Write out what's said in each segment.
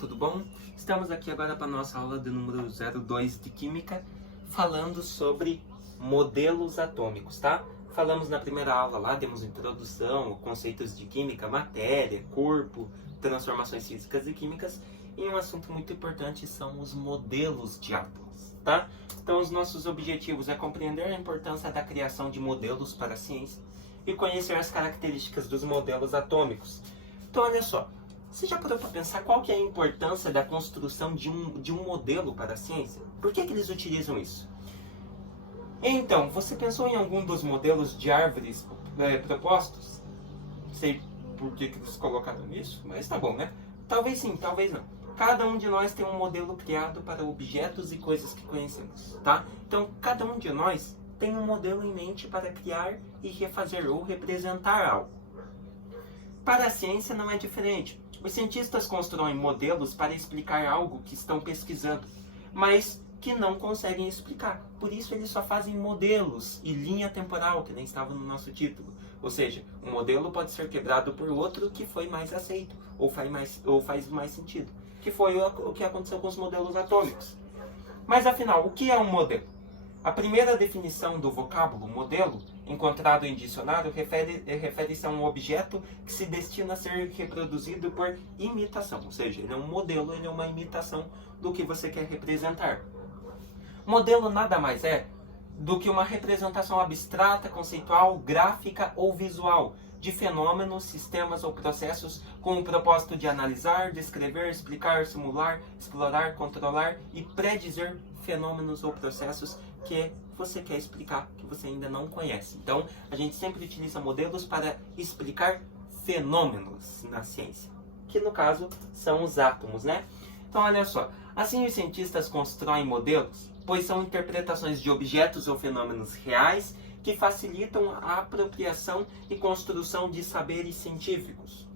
tudo bom? Estamos aqui agora para a nossa aula de número 02 de Química, falando sobre modelos atômicos, tá? Falamos na primeira aula lá, demos introdução, conceitos de química, matéria, corpo, transformações físicas e químicas, e um assunto muito importante são os modelos de átomos, tá? Então os nossos objetivos é compreender a importância da criação de modelos para a ciência e conhecer as características dos modelos atômicos. Então olha só, você já parou para pensar qual que é a importância da construção de um modelo para a ciência? Por que eles utilizam isso? Então, você pensou em algum dos modelos de árvores propostos? Não sei por que eles colocaram isso, mas tá bom, né? Talvez sim, talvez não. Cada um de nós tem um modelo criado para objetos e coisas que conhecemos, tá? Então, cada um de nós tem um modelo em mente para criar e refazer ou representar algo. Para a ciência não é diferente. Os cientistas constroem modelos para explicar algo que estão pesquisando, mas que não conseguem explicar. Por isso eles só fazem modelos e linha temporal, que nem estava no nosso título. Ou seja, um modelo pode ser quebrado por outro que foi mais aceito, ou faz mais sentido. Que foi o que aconteceu com os modelos atômicos. Mas afinal, o que é um modelo? A primeira definição do vocábulo modelo, encontrado em dicionário, refere-se a um objeto que se destina a ser reproduzido por imitação. Ou seja, ele é um modelo, ele é uma imitação do que você quer representar. Modelo nada mais é do que uma representação abstrata, conceitual, gráfica ou visual de fenômenos, sistemas ou processos com o propósito de analisar, descrever, explicar, simular, explorar, controlar e predizer fenômenos ou processos que você quer explicar, que você ainda não conhece. Então, a gente sempre utiliza modelos para explicar fenômenos na ciência, que no caso são os átomos, né? Então, olha só, assim os cientistas constroem modelos, pois são interpretações de objetos ou fenômenos reais que facilitam a apropriação e construção de saberes científicos,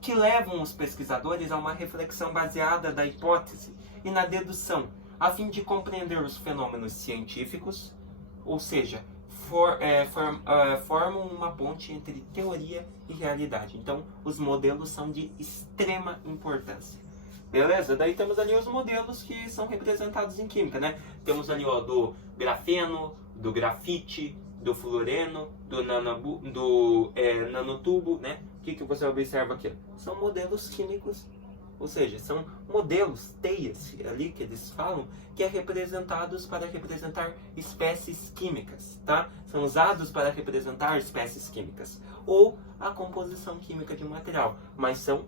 que levam os pesquisadores a uma reflexão baseada na hipótese e na dedução, a fim de compreender os fenômenos científicos, ou seja, formam uma ponte entre teoria e realidade. Então, os modelos são de extrema importância. Beleza? Daí temos ali os modelos que são representados em química, né? Temos ali ó, do grafeno, do grafite, do fluoreno, do nanotubo, né? O que você observa aqui? São modelos químicos, ou seja, são modelos, teias ali que eles falam, que é representados para representar espécies químicas, tá? São usados para representar espécies químicas ou a composição química de um material, mas são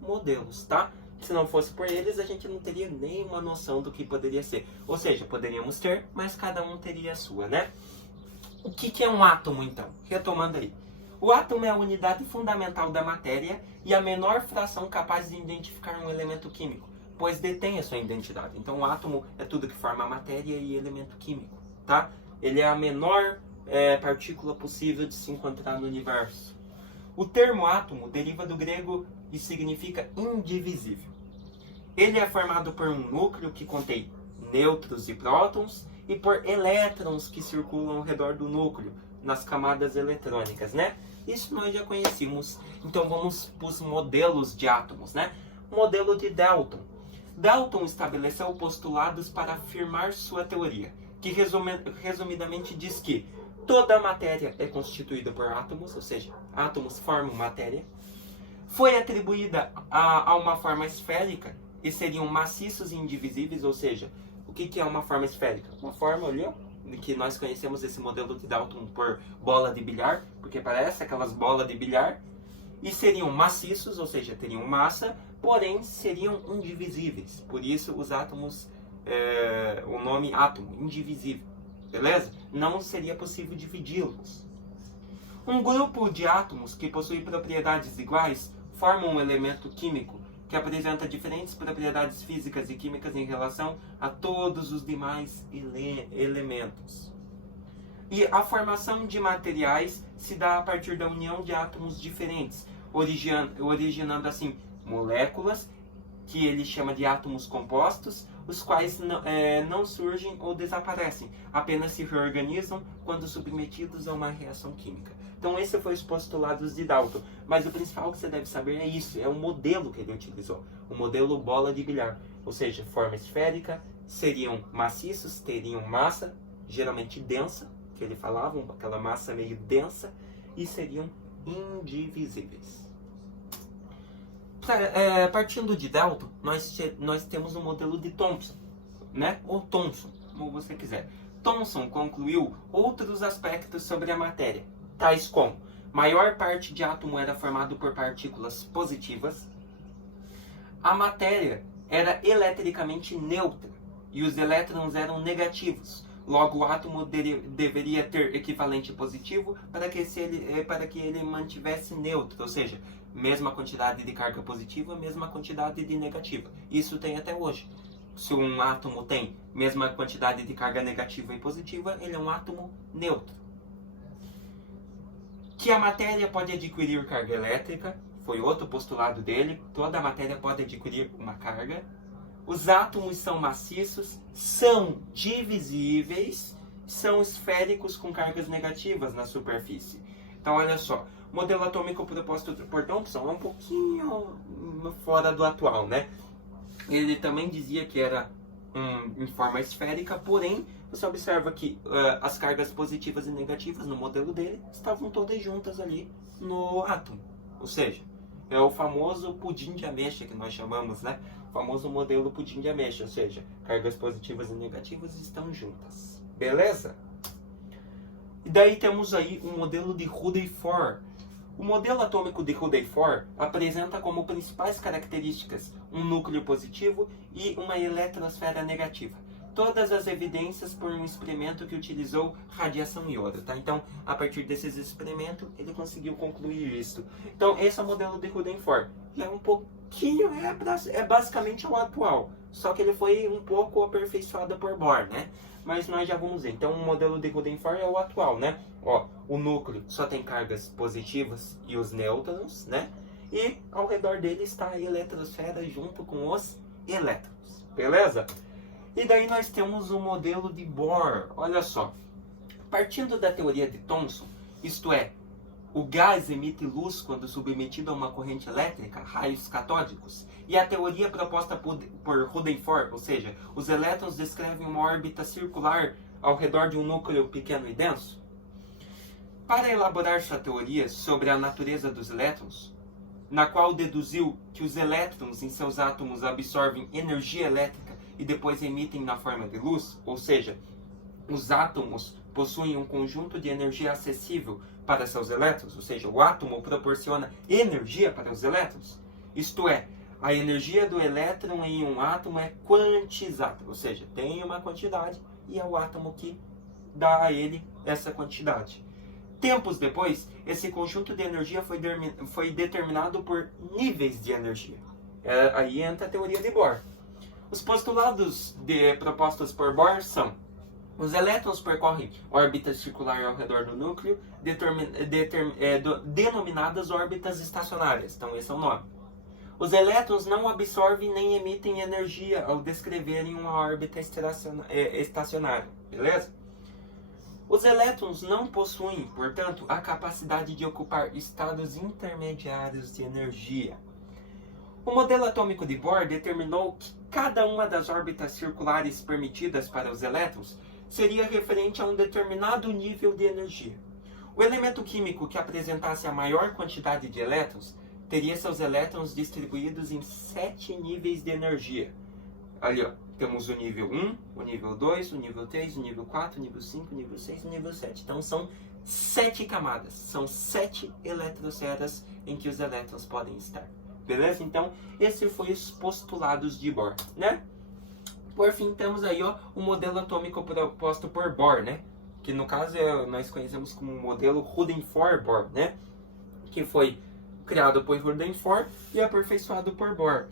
modelos, tá? Se não fosse por eles, a gente não teria nenhuma noção do que poderia ser. Ou seja, poderíamos ter, mas cada um teria a sua, né? O que é um átomo, então? Retomando aí. O átomo é a unidade fundamental da matéria e a menor fração capaz de identificar um elemento químico, pois detém a sua identidade. Então, o átomo é tudo que forma a matéria e elemento químico, tá? Ele é a menor partícula possível de se encontrar no universo. O termo átomo deriva do grego e significa indivisível. Ele é formado por um núcleo que contém nêutrons e prótons e por elétrons que circulam ao redor do núcleo, nas camadas eletrônicas, né? Isso nós já conhecemos. Então vamos para os modelos de átomos, né? Modelo de Dalton. Dalton estabeleceu postulados para afirmar sua teoria, que resumidamente diz que toda a matéria é constituída por átomos, ou seja, átomos formam matéria. Foi atribuída a uma forma esférica e seriam maciços e indivisíveis, ou seja, o que é uma forma esférica? Uma forma ali, ó, que nós conhecemos esse modelo de Dalton por bola de bilhar, porque parece aquelas bolas de bilhar, e seriam maciços, ou seja, teriam massa, porém seriam indivisíveis. Por isso os átomos, o nome átomo, indivisível, beleza? Não seria possível dividi-los. Um grupo de átomos que possui propriedades iguais forma um elemento químico que apresenta diferentes propriedades físicas e químicas em relação a todos os demais elementos. E a formação de materiais se dá a partir da união de átomos diferentes, originando assim moléculas, que ele chama de átomos compostos, os quais não surgem ou desaparecem, apenas se reorganizam quando submetidos a uma reação química. Então esse foi os postulados de Dalton. Mas o principal que você deve saber é isso, é o modelo que ele utilizou. O modelo bola de bilhar. Ou seja, forma esférica, seriam maciços, teriam massa, geralmente densa, que ele falava, aquela massa meio densa, e seriam indivisíveis. Partindo de Dalton, nós temos o modelo de Thomson, né? Ou Thomson, como você quiser. Thomson concluiu outros aspectos sobre a matéria, tais como maior parte de átomo era formado por partículas positivas, a matéria era eletricamente neutra e os elétrons eram negativos. Logo, o átomo deveria ter equivalente positivo para que ele mantivesse neutro, ou seja, mesma quantidade de carga positiva, mesma quantidade de negativa. Isso tem até hoje. Se um átomo tem mesma quantidade de carga negativa e positiva, ele é um átomo neutro. Que a matéria pode adquirir carga elétrica, foi outro postulado dele, toda a matéria pode adquirir uma carga. Os átomos são maciços, são divisíveis, são esféricos com cargas negativas na superfície. Então, olha só, o modelo atômico proposto por Thomson é um pouquinho fora do atual, né? Ele também dizia que era em forma esférica, porém, você observa que as cargas positivas e negativas no modelo dele estavam todas juntas ali no átomo. Ou seja, é o famoso pudim de ameixa que nós chamamos, né? O famoso modelo pudim de ameixa, ou seja, cargas positivas e negativas estão juntas. Beleza? E daí temos aí o modelo de Rutherford. O modelo atômico de Rutherford apresenta como principais características um núcleo positivo e uma eletrosfera negativa. Todas as evidências por um experimento que utilizou radiação iodo, tá? Então, a partir desses experimentos, ele conseguiu concluir isso. Então, esse é o modelo de Rutherford. Já é um pouquinho, é basicamente o atual, só que ele foi um pouco aperfeiçoado por Bohr, né? Mas nós já vamos ver. Então, o modelo de Rutherford é o atual, né? Ó, o núcleo só tem cargas positivas e os nêutrons, né? E ao redor dele está a eletrosfera junto com os elétrons, beleza? E daí nós temos o modelo de Bohr. Olha só, partindo da teoria de Thomson, isto é, o gás emite luz quando submetido a uma corrente elétrica, raios catódicos, e a teoria proposta por Rutherford, ou seja, os elétrons descrevem uma órbita circular ao redor de um núcleo pequeno e denso. Para elaborar sua teoria sobre a natureza dos elétrons, na qual deduziu que os elétrons em seus átomos absorvem energia elétrica e depois emitem na forma de luz, ou seja, os átomos possuem um conjunto de energia acessível para seus elétrons, ou seja, o átomo proporciona energia para os elétrons. Isto é, a energia do elétron em um átomo é quantizada, ou seja, tem uma quantidade e é o átomo que dá a ele essa quantidade. Tempos depois, esse conjunto de energia foi determinado por níveis de energia. Aí entra a teoria de Bohr. Os postulados propostos por Bohr são: os elétrons percorrem órbita circular ao redor do núcleo, denominadas órbitas estacionárias. Então, esse é o nome. Os elétrons não absorvem nem emitem energia ao descreverem uma órbita estacionária. Beleza? Os elétrons não possuem, portanto, a capacidade de ocupar estados intermediários de energia. O modelo atômico de Bohr determinou que cada uma das órbitas circulares permitidas para os elétrons seria referente a um determinado nível de energia. O elemento químico que apresentasse a maior quantidade de elétrons teria seus elétrons distribuídos em 7 níveis de energia. Ali, ó, temos o nível 1, o nível 2, o nível 3, o nível 4, o nível 5, o nível 6 e o nível 7. Então são 7 camadas, são 7 eletrosferas em que os elétrons podem estar. Beleza? Então, esse foi os postulados de Bohr, né? Por fim, temos aí, ó, o modelo atômico proposto por Bohr, né? Que no caso nós conhecemos como o modelo Rutherford-Bohr, né? Que foi criado por Rutherford e aperfeiçoado por Bohr.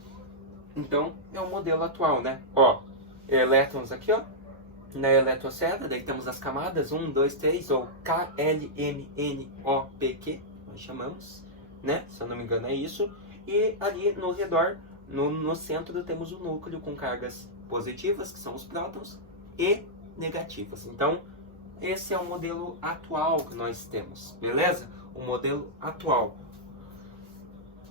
Então, é o modelo atual, né? Ó, elétrons aqui, ó, na eletrosfera, daí temos as camadas 1, 2, 3, ou KLMNOPQ, nós chamamos, né? Se eu não me engano é isso. E ali no redor, no centro, temos o núcleo com cargas positivas, que são os prótons, e negativas. Então, esse é o modelo atual que nós temos, beleza? O modelo atual.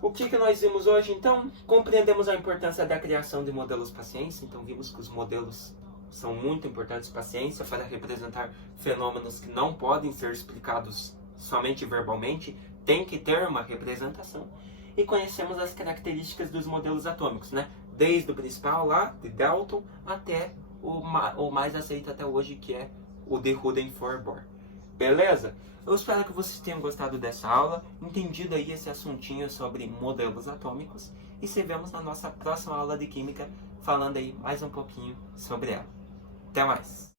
O que nós vimos hoje, então? Compreendemos a importância da criação de modelos para a ciência, então vimos que os modelos são muito importantes para a ciência, para representar fenômenos que não podem ser explicados somente verbalmente, tem que ter uma representação. E conhecemos as características dos modelos atômicos, né? Desde o principal lá, de Dalton, até o mais aceito até hoje, que é o de Rutherford. Beleza? Eu espero que vocês tenham gostado dessa aula, entendido aí esse assuntinho sobre modelos atômicos, e se vemos na nossa próxima aula de Química, falando aí mais um pouquinho sobre ela. Até mais!